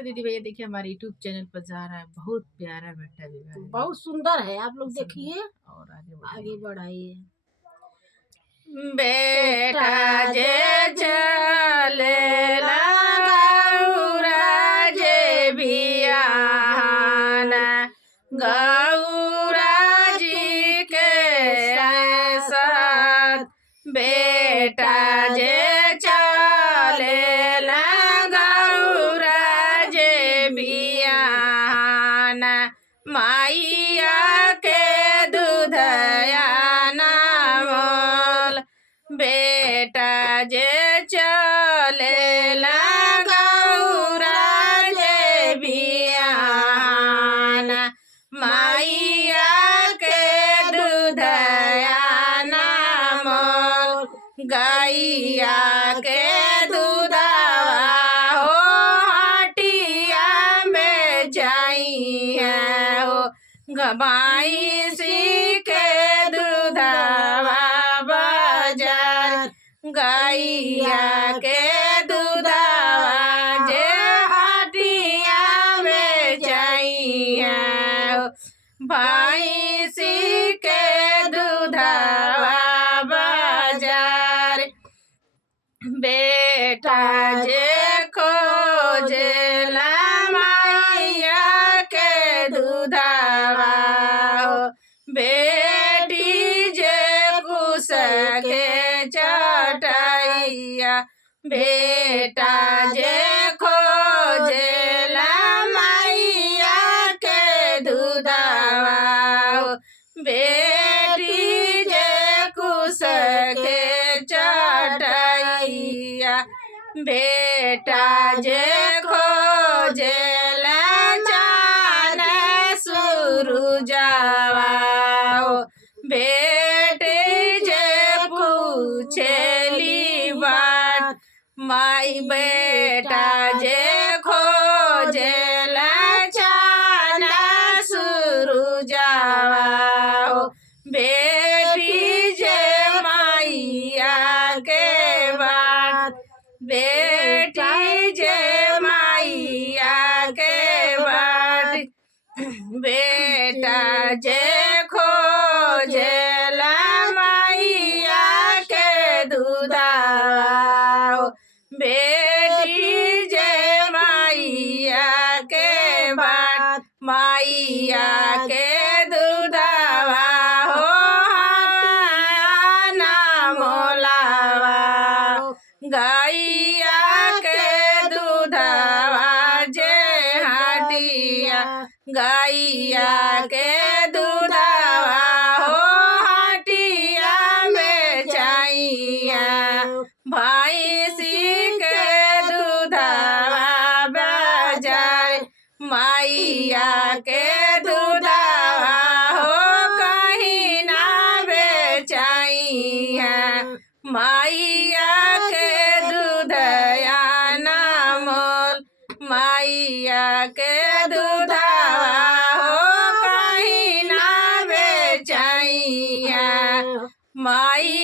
तो दीदी भैया देखिए हमारे यूट्यूब चैनल पर जा रहा है, बहुत प्यारा बेटा विवाह है। बहुत सुंदर है, आप लोग सुंदर। देखिए। और आगे बढ़ाइए। बेटा जे चलेला गौरा जे बियाहन, गौरा जी के साथ बेटा जे चलेला गौरा जे बियाहन, माइया के दूधया नामल, बेटा जे चलेला गौरा जे बियाहन, माइया के दूधया नामल, गैया के दूधवा हो हटिया में जाई है हो, भैंसी के दूधवा बाजार, गैया के दूधवा जे हटिया में जाई है हो, भैंसी के दूधवा बाजार, बेटा जे खोजेला माइया के दूधवा हो, बेटी जे कुश के चटैया, बेटा जे खोजेला माइया के दूधवा हो, बेटी जे कुश के चटैया, बेटा जे खोजेला चान सुरुजवा हो, बेटी जे पूछेली बात, माई बेटा जे खोजेला चान सुरुजवा हो, बेटी जे माइया के बात, बेटी जे माइया के बात, बेटा जे खोजेला माइया के दूधवा हो, बेटी जे माइया के बात, माइया के दूधवा हो ना मोलावा, गैया के दूधवा जे हटिया, गैया के दूधवा हो हटिया में चाहिए, भैंसी के दूधवा बाजार, माइया के दूधवा हो कहीं ना बेचाइए, माइया के दूधया नामल, माइया के दूधवा हो कहीं ना बेचाइए, माई